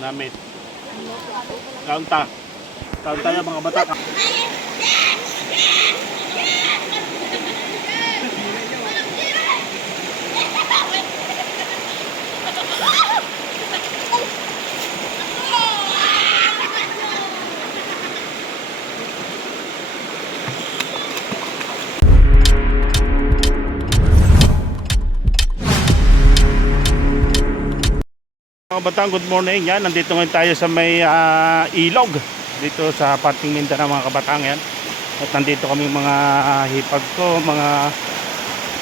Namit. Kaunta. Kaunta yung mga bata. Mga batang, good morning. Yan, nandito ngayon tayo sa may ilog dito sa parting Mindanao mga kabatang yan. At nandito kami mga hipag ko, mga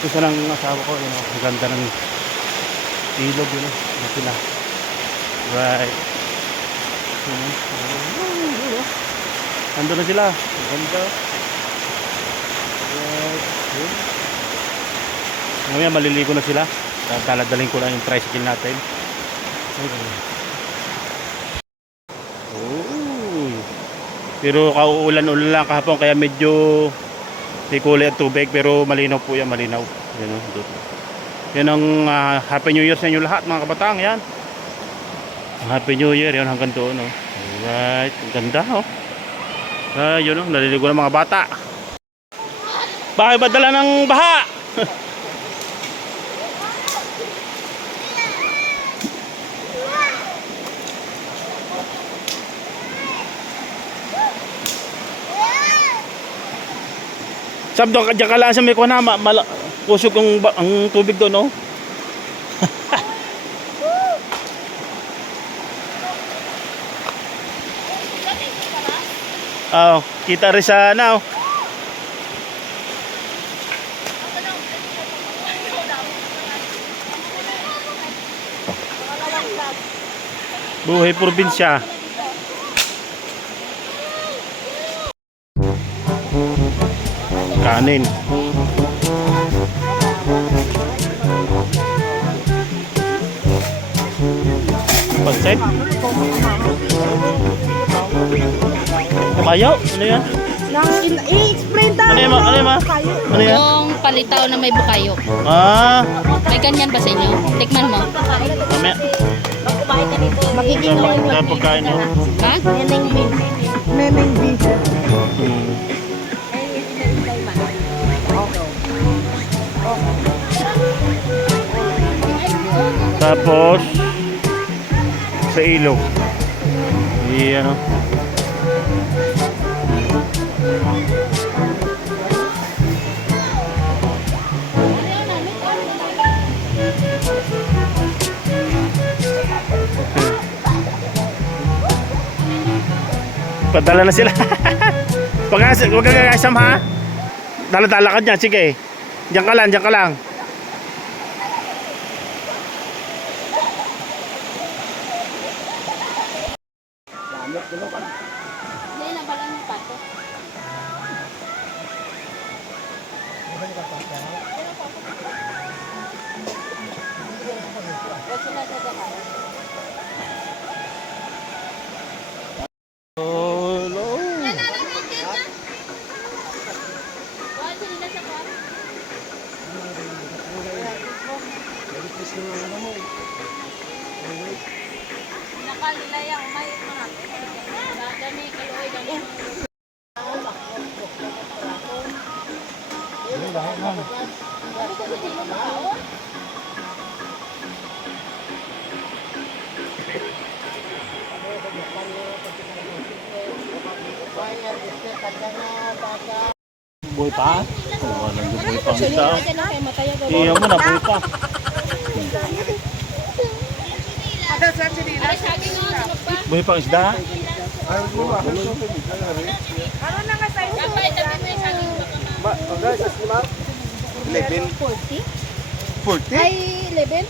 isa ng asawa ko, yun, ang ganda ng ilog yun, na sila. Right. Nandun na sila. Ang ganda. Right. Ngayon maliligo na sila. Daladalhin ko lang yung tricycle natin. Oh. Pero kauulan-ulan lang kahapon kaya medyo may kulay at tubig, pero malinaw po yan, malinaw. Yan, yan ang Happy New Year sa inyo lahat mga kabatang. Yan, Happy New Year yan hanggang doon. Alright, ang ganda yun, naliligo ng mga bata. Bakit ba dala ng baha? Sabdo ka dyan ka lang sa may kuha na kusog ang tubig doon, no? Oh, kita rin sa ano. Buhay probinsya. Kanin. Pancit. Kabayo? Ano yan? I-explain daw. Ano yan? Ano yan? Ano yan? Yung palitaw na may bukayo. May ganyan ba sa inyo? Tikman mo. Mamaya. Magiging Pagkain mo. Ha? Memeng B. Tapos sa ilog. Iyan o. Padala na sila. Huwag ka gagasam ha. Dala-dala ka dyan, sige. Diyan ka lang, diyan ka lang. Hindi na balang yung pato. Nakalilaya, umayit mga. Dami, kaluoy, dami. Buhay pa? Oo, buhay pa ang isda. Iya mo na, buhay pa. Buhay pa ang isda? Ano na nga sa'yo? 11. 40? Ay, 11?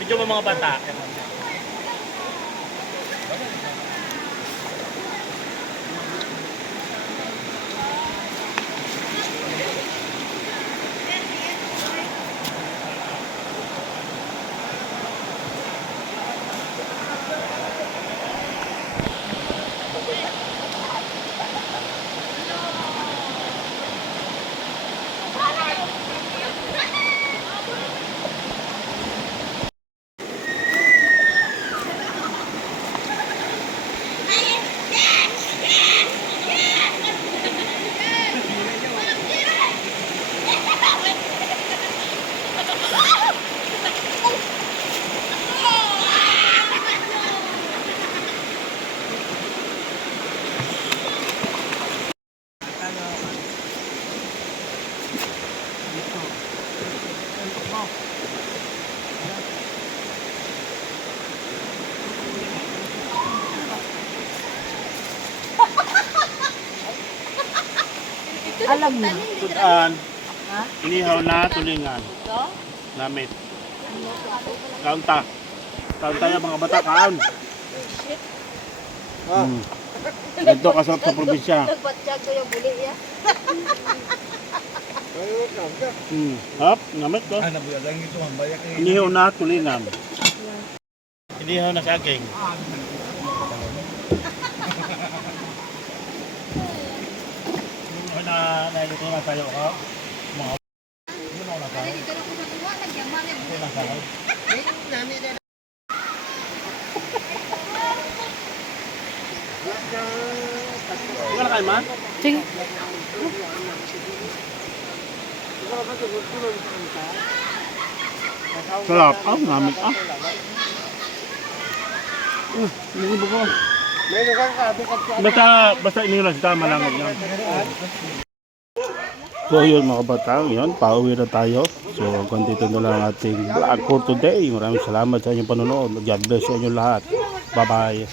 Medyo ba mga bata? alam mo. Tutaan. Inihaw na tulingan. Namit. Kaunta. Kaunta yung mga bata kaan. Ito kasarap sa probinsya. Nagpatsyag ko yung buli ya. Hap, namit ko. Inihaw na tulingan. Inihaw na saging. Nailito na tayo ka. Mga na tayo. Na tayo. Wala kayo man? Sige. Sarap. Namit Hindi ko. Basta inihaw na sita, malangog yan. So yun mga kabatang, yun, pauwi na tayo. So hanggang dito na lang ang ating vlog for today. Maraming salamat sa inyong panonood. God bless sa inyong lahat. Bye bye.